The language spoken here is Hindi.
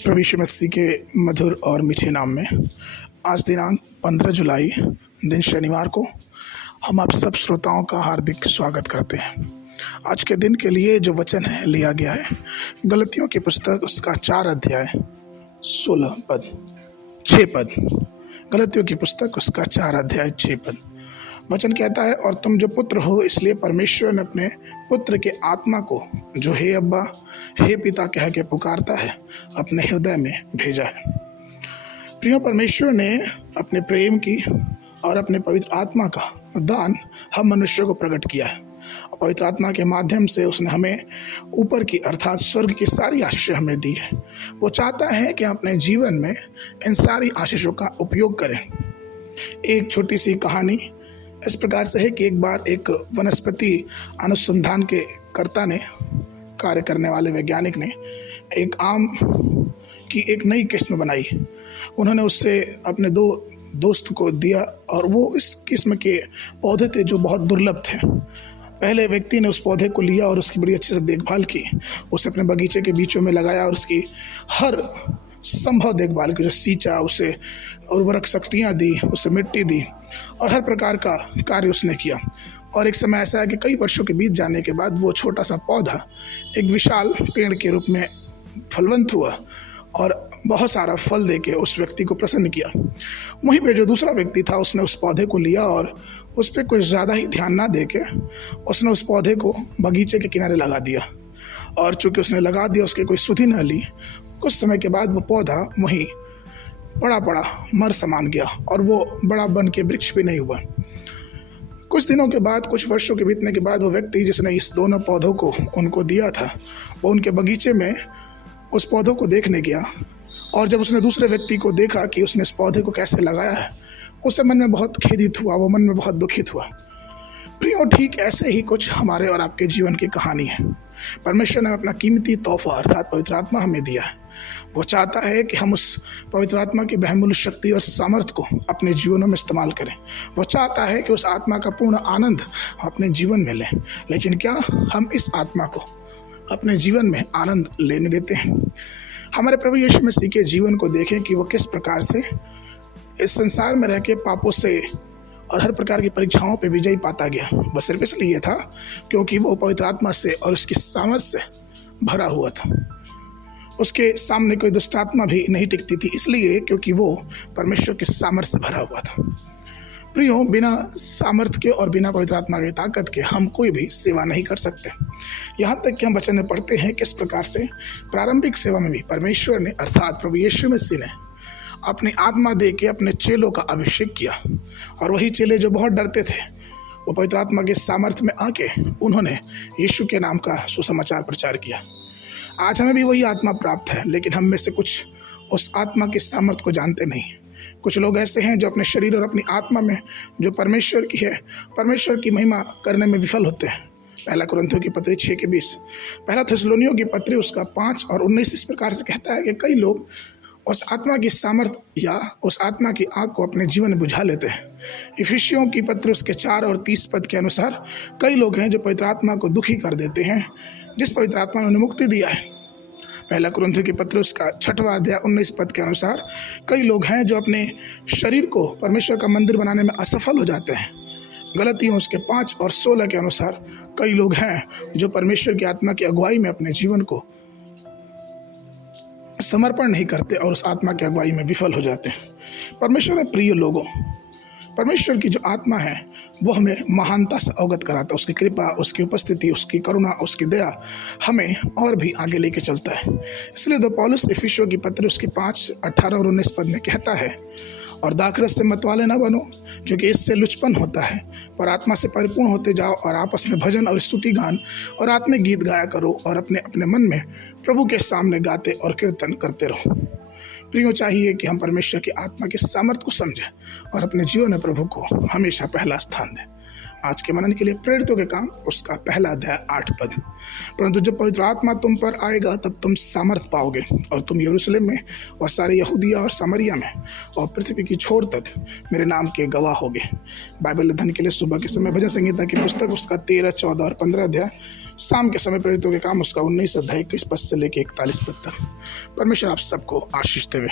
प्रभु यीशु मसीह के मधुर और मीठे नाम में आज दिनांक 15 जुलाई दिन शनिवार को हम आप सब श्रोताओं का हार्दिक स्वागत करते हैं। आज के दिन के लिए जो वचन है लिया गया है गलतियों की पुस्तक उसका 4 अध्याय 16 पद 6 पद। गलतियों की पुस्तक उसका 4 अध्याय 6 पद। वचन कहता है, और तुम जो पुत्र हो इसलिए परमेश्वर ने अपने पुत्र के आत्मा को जो हे अब्बा हे पिता कह के पुकारता है अपने हृदय में भेजा है। प्रियो, परमेश्वर ने अपने प्रेम की और अपने पवित्र आत्मा का दान हम मनुष्य को प्रकट किया है। और पवित्र आत्मा के माध्यम से उसने हमें ऊपर की अर्थात स्वर्ग की सारी आशीषें हमें दी है। वो चाहता है कि हम अपने जीवन में इन सारी आशीषों का उपयोग करें। एक छोटी सी कहानी इस प्रकार से है कि एक बार एक वनस्पति अनुसंधान के कर्ता ने, कार्य करने वाले वैज्ञानिक ने एक आम की एक नई किस्म बनाई। उन्होंने उससे अपने 2 दोस्त को दिया और वो इस किस्म के पौधे थे जो बहुत दुर्लभ थे। पहले व्यक्ति ने उस पौधे को लिया और उसकी बड़ी अच्छे से देखभाल की। उसे अपने बगीचे के बीचों में लगाया और उसकी हर संभव देखभाल की, जो सींचा, उसे उर्वरक शक्तियाँ दी, उसे मिट्टी दी और हर प्रकार का कार्य उसने किया। और एक समय ऐसा है कि कई वर्षों के बीत जाने के बाद वो छोटा सा पौधा एक विशाल पेड़ के रूप में फलवंत हुआ और बहुत सारा फल देके उस व्यक्ति को प्रसन्न किया। वहीं पे जो दूसरा व्यक्ति था उसने उस पौधे को लिया और उस पर कुछ ज़्यादा ही ध्यान ना देके उसने उस पौधे को बगीचे के किनारे लगा दिया। और चूंकि उसने लगा दिया, उसकी कोई सुधि न ली, कुछ समय के बाद वो पौधा वहीं पड़ा मर समान गया और वो बड़ा बन के वृक्ष भी नहीं हुआ। कुछ दिनों के बाद, कुछ वर्षों के बीतने के बाद, वो व्यक्ति जिसने इस दोनों पौधों को उनको दिया था वो उनके बगीचे में उस पौधों को देखने गया। और जब उसने दूसरे व्यक्ति को देखा कि उसने इस पौधे को कैसे लगाया है, उससे मन में बहुत खेदित हुआ, वो मन में बहुत दुखित हुआ। प्रियो, ठीक ऐसे ही कुछ हमारे और आपके जीवन की कहानी है। परमेश्वर ने अपना कीमती तोहफा अर्थात पवित्र आत्मा हमें दिया है। वो चाहता है कि हम उस पवित्र आत्मा की बहुमूल्य शक्ति और सामर्थ्य को अपने जीवनों में इस्तेमाल करें। वो चाहता है कि उस आत्मा का पूर्ण आनंद हम अपने जीवन में लें। लेकिन क्या हम इस आत्मा को अपने जीवन में आनंद लेने देते हैं? हमारे प्रभु यीशु मसीह के जीवन को देखें कि वो किस प्रकार से इस संसार में रह के पापों से और हर प्रकार की परीक्षाओं पे विजयी पाता गया। वह सिर्फ इसलिए था क्योंकि वो पवित्र आत्मा से और उसकी सामर्थ से भरा हुआ था। उसके सामने कोई दुष्ट आत्मा भी नहीं टिकती थी, इसलिए क्योंकि वो परमेश्वर के सामर्थ्य से भरा हुआ था। प्रियो, बिना सामर्थ्य के और बिना पवित्र आत्मा की ताकत के हम कोई भी सेवा नहीं कर सकते। यहाँ तक कि हम वचन में पढ़ते हैं किस प्रकार से प्रारंभिक सेवा में भी परमेश्वर ने अर्थात प्रभु यीशु मसीह ने अपनी आत्मा दे के अपने चेलों का अभिषेक किया। और वही चेले जो बहुत डरते थे, वो पवित्र आत्मा के सामर्थ्य में आके उन्होंने यीशु के नाम का सुसमाचार प्रचार किया। आज हमें भी वही आत्मा प्राप्त है, लेकिन हम में से कुछ उस आत्मा के सामर्थ्य को जानते नहीं। कुछ लोग ऐसे हैं जो अपने शरीर और अपनी आत्मा में जो परमेश्वर की है, परमेश्वर की महिमा करने में विफल होते हैं। पहला कुरिन्थियों की पत्री 6:20, पहला थिस्सलुनीयों की पत्री उसका 5 और 19 इस प्रकार से कहता है कि कई लोग उस आत्मा की सामर्थ्य या उस आत्मा की आग को अपने जीवन में बुझा लेते हैं। इफिसियों की पत्र उसके 4 और 30 पद के अनुसार कई लोग हैं जो पवित्र आत्मा को दुखी कर देते हैं, जिस पवित्र आत्मा ने उन्हें मुक्ति दिया है। पहला कुरिन्थियों की पत्र उसका 6वां अध्याय 19 पद के अनुसार कई लोग हैं जो अपने शरीर को परमेश्वर का मंदिर बनाने में असफल हो जाते हैं। गलतियों उसके 5 और 16 के अनुसार कई लोग हैं जो परमेश्वर की आत्मा की अगुवाई में अपने जीवन को समर्पण नहीं करते और उस आत्मा की अगुवाई में विफल हो जाते हैं। परमेश्वर में प्रिय लोगों, परमेश्वर की जो आत्मा है वो हमें महानता से अवगत कराता है। उसकी कृपा, उसकी उपस्थिति, उसकी करुणा, उसकी दया हमें और भी आगे लेके चलता है। इसलिए तो पौलुस इफिसियों की पत्र उसकी 5, 18 और 19 पद में कहता है, और दाखरस से मतवाले न बनो क्योंकि इससे लुचपन होता है, पर आत्मा से परिपूर्ण होते जाओ और आपस में भजन और स्तुति गान और आत्मिक गीत गाया करो और अपने अपने मन में प्रभु के सामने गाते और कीर्तन करते रहो। प्रियो, चाहिए कि हम परमेश्वर की आत्मा के सामर्थ्य को समझें और अपने जीवन में प्रभु को हमेशा पहला स्थान दें। आज के मनन के लिए प्रेरितों के काम उसका पहला अध्याय 8 पद, परंतु जब पवित्र आत्मा तुम पर आएगा तब तुम सामर्थ पाओगे और तुम यरूशलेम में और सारे यहूदिया और सामरिया में और पृथ्वी की छोर तक मेरे नाम के गवाह होगे। बाइबल अध्ययन के लिए सुबह के समय भजन संहिता की पुस्तक उसका 13, 14 और 15 अध्याय शाम के समय प्रेरितों के काम उसका 19 अध्याय 21 पद से लेकर 41 पद तक। परमेश्वर आप सबको आशीष देवे।